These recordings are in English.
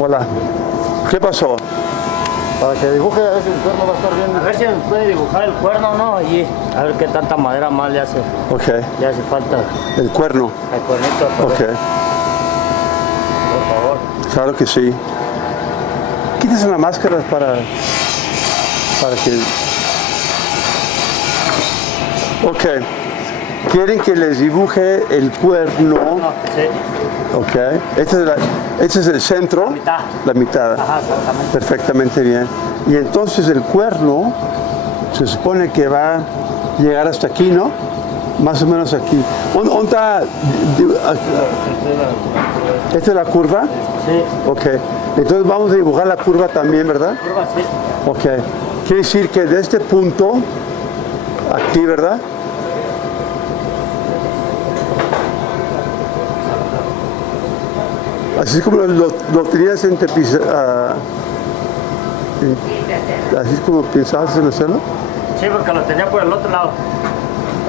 Hola. ¿Qué pasó? Para que dibuje, a ver si el cuerno va a estar bien. A ver si me puede dibujar el cuerno, ¿no? Allí. A ver qué tanta madera más le hace. Ok. Le hace falta El cuerno. el cuernito. Ok. Por favor. Claro que sí. Quítese la máscara para que... Ok. ¿Quieren que les dibuje el cuerno? No, sí. Ok. Este es el centro. La mitad. La mitad. Ajá, exactamente. Perfectamente bien. Y entonces el cuerno se supone que va a llegar hasta aquí, ¿no? Más o menos aquí. ¿Dónde está? ¿Esta es la curva? Sí. Ok. Entonces vamos a dibujar la curva también, ¿verdad? Curva, sí. Ok. Quiere decir que de este punto, aquí, ¿verdad? Así es como lo tenías en así es como pensabas en hacerlo. Sí, porque lo tenía por el otro lado.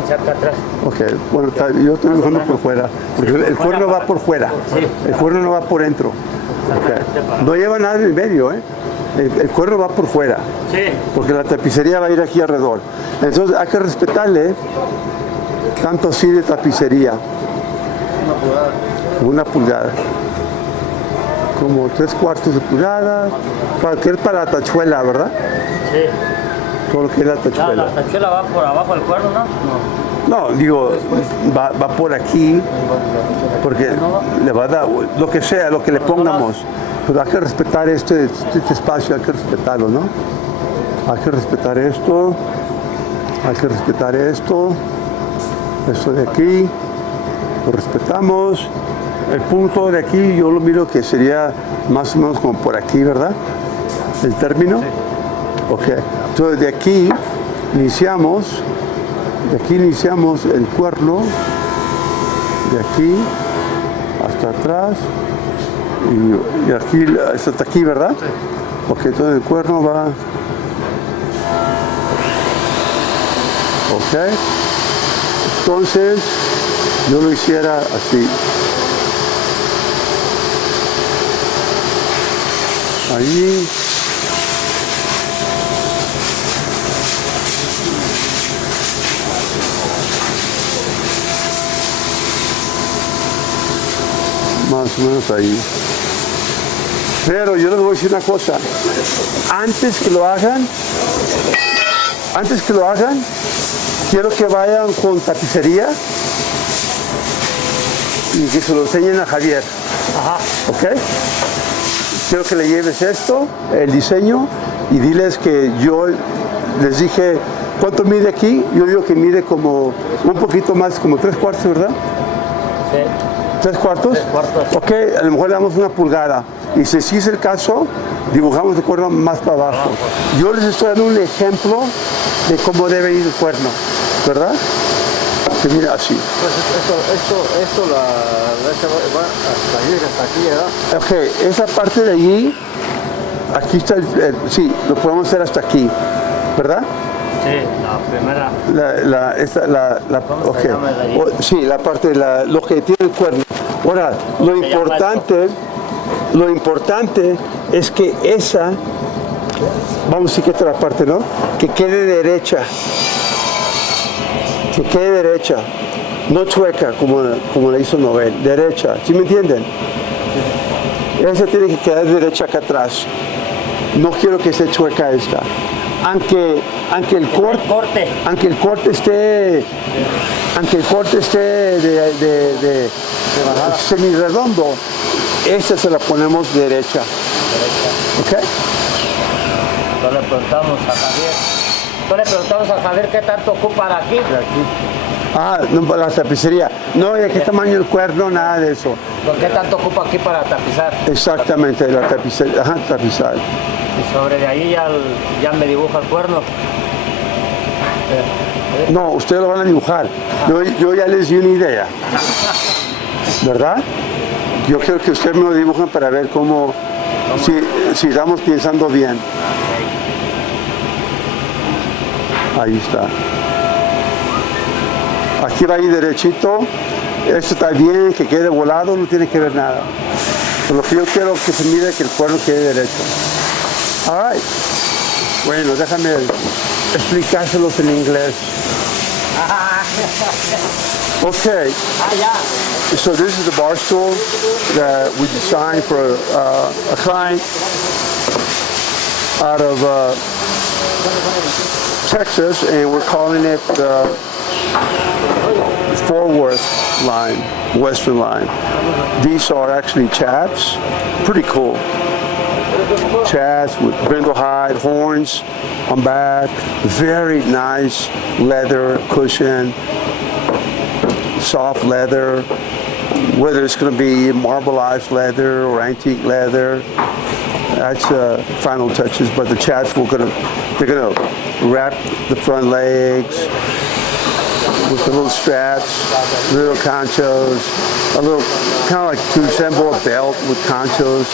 Hacia acá atrás. Ok, bueno, yo estoy dibujando por fuera, porque el cuerno va por fuera, Sí. el cuerno no va por dentro. Ok. No lleva nada en el medio, ¿eh? El cuerno va por fuera, Sí. porque la tapicería va a ir aquí alrededor. Entonces hay que respetarle tanto así de tapicería. Una pulgada. Como 3/4 de pulgada, que es para la tachuela, ¿verdad? Sí. Todo lo que es la La tachuela. tachuela va por abajo del cuerno, ¿no? No. No, digo, va por aquí, porque le va a dar lo que sea, lo que le pongamos. Pero hay que respetar este espacio, hay que respetarlo, ¿no? Hay que respetar esto, hay que respetar esto de aquí, lo respetamos. El punto de aquí yo lo miro que sería más o menos como por aquí, ¿verdad? El término. Sí. Ok. Entonces de aquí iniciamos el cuerno, de aquí hasta atrás y aquí hasta aquí, ¿verdad? Sí. Ok, entonces el cuerno va. Ok. Entonces yo lo hiciera así. Ahí. Más o menos ahí. Pero yo les voy a decir una cosa. Antes que lo hagan, quiero que vayan con tapicería y que se lo enseñen a Javier. Ajá. ¿Ok? Quiero que le lleves esto, el diseño, y diles que yo les dije, ¿cuánto mide aquí? Yo digo que mide como un poquito más, como 3/4, ¿verdad? Sí. 3/4. 3/4. Ok, a lo mejor le damos una pulgada. Y si es el caso, dibujamos el cuerno más para abajo. Yo les estoy dando un ejemplo de cómo debe ir el cuerno, ¿verdad? Que mira así. Pues esto va hasta allí, hasta aquí, ¿verdad? Ok, esa parte de allí, aquí está sí, lo podemos hacer hasta aquí, ¿verdad? Sí, la primera. ¿Cómo Ok. se llama de allí? Sí, la parte de lo que tiene el cuerno. Ahora, lo importante es que esa, vamos a decir que esta es la parte, ¿no? Que quede derecha. Que quede derecha, no chueca como la hizo Nobel, derecha, ¿sí me entienden? Esa tiene que quedar derecha acá atrás. No quiero que esté chueca esta. Aunque el corte esté de semiredondo, esta se la ponemos derecha. ¿Ok? Entonces le preguntamos a Javier qué tanto ocupa de aquí. Ah, no, la tapicería. No, ¿de qué tamaño el cuerno? Nada de eso. ¿Por qué tanto ocupa aquí para tapizar? Exactamente, la tapicería. Ajá, tapizar. Y sobre de ahí ya me dibuja el cuerno. No, ustedes lo van a dibujar. Yo ya les di una idea. ¿Verdad? Yo quiero que ustedes me lo dibujen para ver cómo, si estamos pensando bien. Ahí está. Aquí va a ir derechito. Esto está bien, que quede volado, no tiene que ver nada. Lo que yo quiero que se mire que el cuerno quede derecho. All right. Bueno, déjame explicárselos en inglés. Okay. So this is the bar stool that we designed for a client out of Texas, and we're calling it the Fort Worth line, Western line. These are actually chaps, pretty cool. Chaps with brindle hide, horns on back, very nice leather cushion, soft leather, whether it's going to be marbleized leather or antique leather. That's final touches, but the chaps they're gonna wrap the front legs with the little straps, little conchos, a little kind of like to resemble a belt with conchos.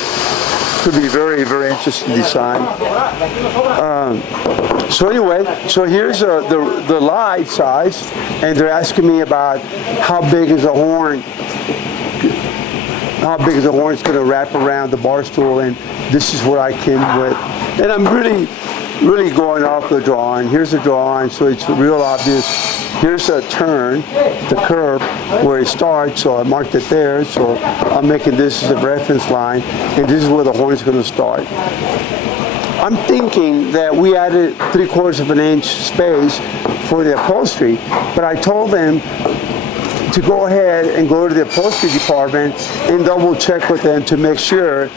Could be very, very interesting design. So anyway, so here's the live size, and they're asking me about how big is the horn. How big is the horn? It's going to wrap around the bar stool, and this is what I came with. And I'm really going off the drawing. Here's the drawing, so it's real obvious. Here's a turn, the curve where it starts, so I marked it there. So I'm making this as a reference line, and this is where the horn is going to start. I'm thinking that we added 3/4 of an inch space for the upholstery, but I told them to go ahead and go to the upholstery department and double check with them to make sure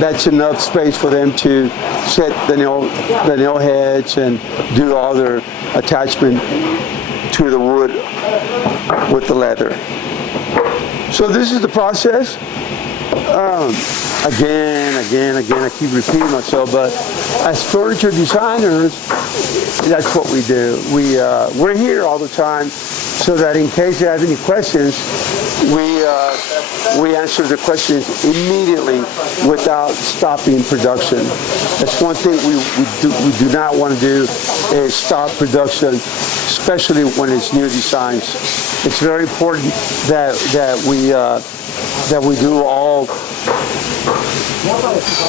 that's enough space for them to set the nail heads and do all their attachment to the wood with the leather. So this is the process. Again, I keep repeating myself, but as furniture designers, that's what we do. We're here all the time so that in case you have any questions, we answer the questions immediately without stopping production. That's one thing we do not want to do, is stop production, especially when it's new designs. It's very important that we do all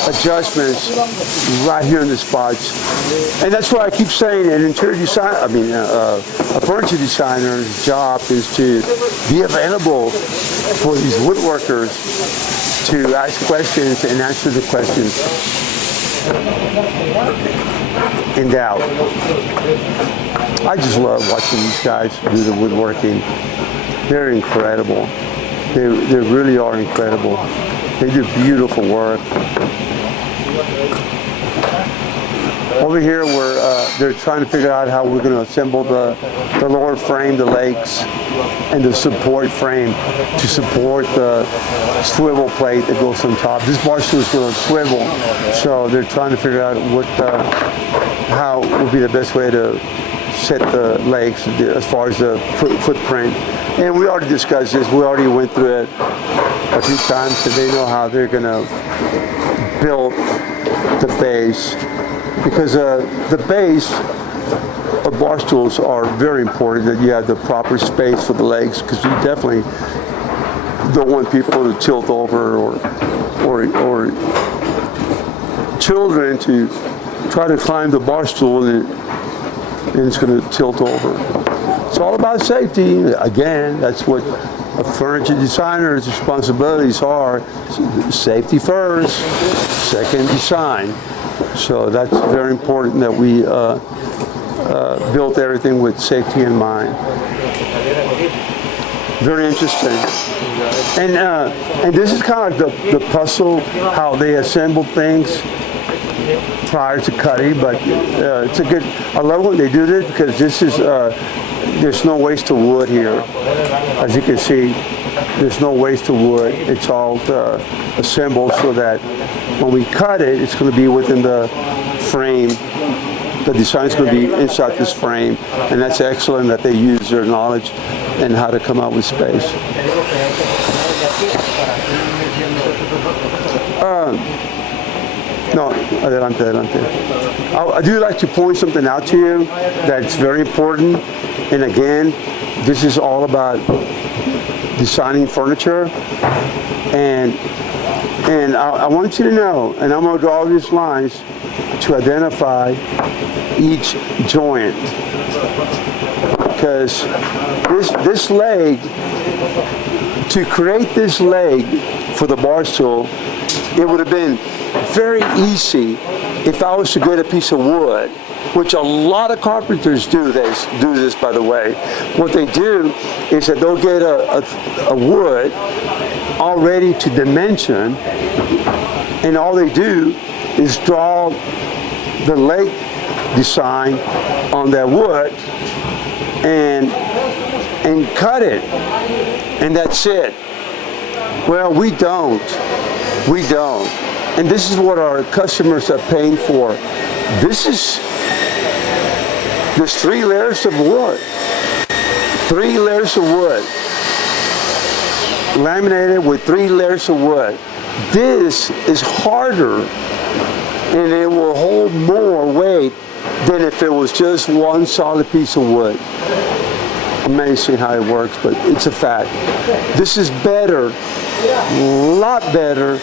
adjustments right here in the spots, and that's why I keep saying an interior design. A furniture designer's job is to be available for these woodworkers to ask questions and answer the questions in doubt. I just love watching these guys do the woodworking. They're incredible. They really are incredible. They do beautiful work. Over here, they're trying to figure out how we're going to assemble the lower frame, the legs, and the support frame to support the swivel plate that goes on top. This bar stool is going to swivel, so they're trying to figure out how would be the best way to set the legs as far as the footprint. And we already discussed this. We already went through it a few times, so they know how they're going to build the base. Because the base of bar stools are very important, that you have the proper space for the legs, because you definitely don't want people to tilt over or children to try to climb the bar stool and it's going to tilt over. It's all about safety. Again, that's what a furniture designer's responsibilities are. Safety first, second design. So that's very important that we built everything with safety in mind. Very interesting. And this is kind of like the puzzle, how they assemble things prior to cutting, but it's a good, I love when they do this, because this is, there's no waste of wood here. As you can see, there's no waste of wood. It's all assembled so that when we cut it, it's going to be within the frame. The design is going to be inside this frame, and that's excellent that they use their knowledge and how to come out with space. No, adelante. I do like to point something out to you that's very important. And again, this is all about designing furniture. And And I want you to know, and I'm going to draw these lines to identify each joint. Because this leg, to create this leg for the bar stool, it would have been very easy if I was to get a piece of wood, which a lot of carpenters do this, by the way. What they do is that they'll get a wood already to dimension, and all they do is draw the leg design on that wood and cut it, and that's it. Well, we don't. And this is what our customers are paying for. There's 3 layers of wood. 3 layers of wood. Laminated with 3 layers of wood. This is harder, and it will hold more weight than if it was just one solid piece of wood. Amazing how it works, but it's a fact. This is better, a lot better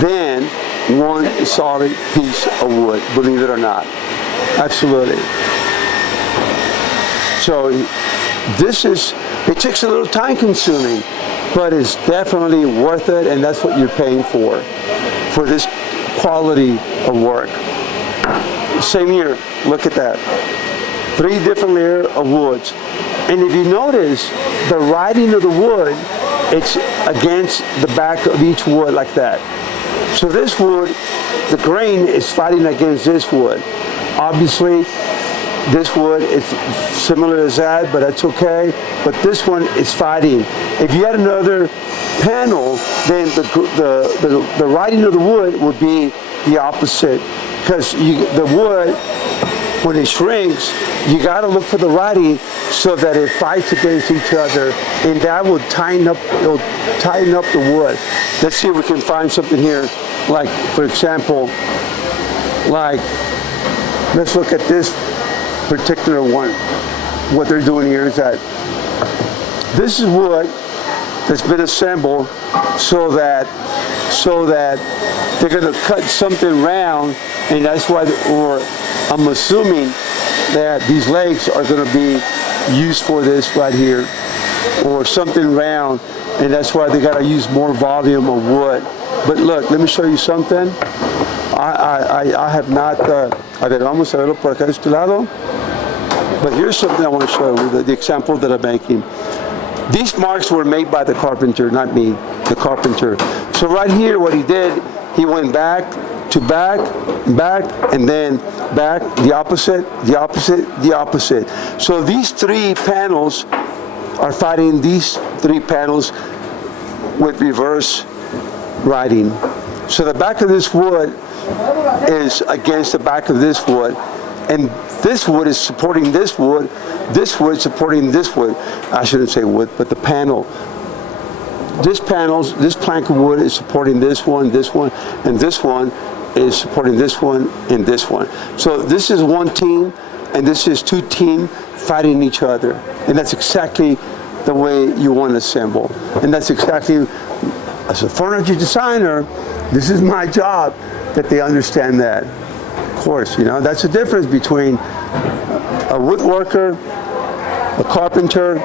than one solid piece of wood, believe it or not. Absolutely. So it takes a little time consuming, but it's definitely worth it, and that's what you're paying for this quality of work. Same here, look at that. 3 different layers of woods. And if you notice, the writing of the wood, it's against the back of each wood like that. So this wood, the grain is fighting against this wood. Obviously, this wood is similar as that, but that's okay. But this one is fighting. If you had another panel, then the writing of the wood would be the opposite. Because the wood, when it shrinks, you got to look for the writing so that it fights against each other, and that will tighten up the wood. Let's see if we can find something here. Like, for example, let's look at this particular one. What they're doing here is that this is wood that's been assembled so that they're going to cut something round, and that's why, or I'm assuming that these legs are going to be used for this right here, or something round, and that's why they got to use more volume of wood. But look, let me show you something. I have not, a ver, vamos a verlo por acá de este lado. But here's something I want to show you, the example that I'm making. These marks were made by the carpenter, not me, the carpenter. So right here, what he did, he went back to back, and then back, the opposite, the opposite, the opposite. So these 3 panels are fighting these 3 panels with reverse writing. So the back of this wood is against the back of this wood, and this wood is supporting this wood supporting this wood. I shouldn't say wood, but the panel. This plank of wood is supporting this one, and this one is supporting this one and this one. So this is one team, and this is 2 teams fighting each other. And that's exactly the way you want to assemble. And that's exactly, as a furniture designer, this is my job, that they understand that. Of course, that's the difference between a woodworker, a carpenter,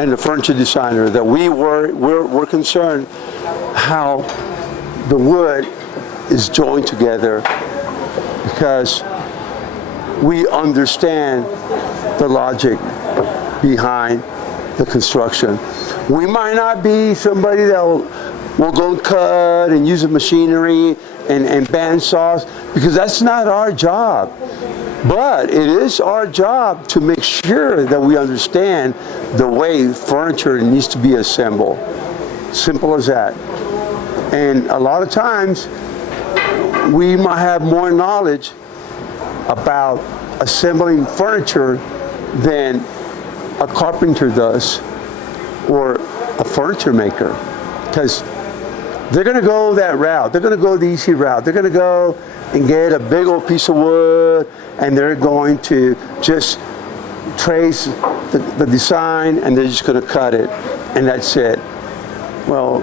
and a furniture designer. That we're concerned how the wood is joined together, because we understand the logic behind the construction. We might not be somebody that will go cut and use the machinery and bandsaws, because that's not our job. But it is our job to make sure that we understand the way furniture needs to be assembled. Simple as that. And a lot of times, we might have more knowledge about assembling furniture than a carpenter does, or a furniture maker, because they're going to go that route. They're going to go the easy route. They're going to go and get a big old piece of wood, and they're going to just trace the design, and they're just going to cut it, and that's it. Well,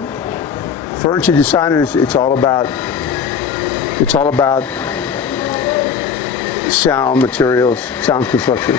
Furniture designers, it's all about sound materials, sound construction.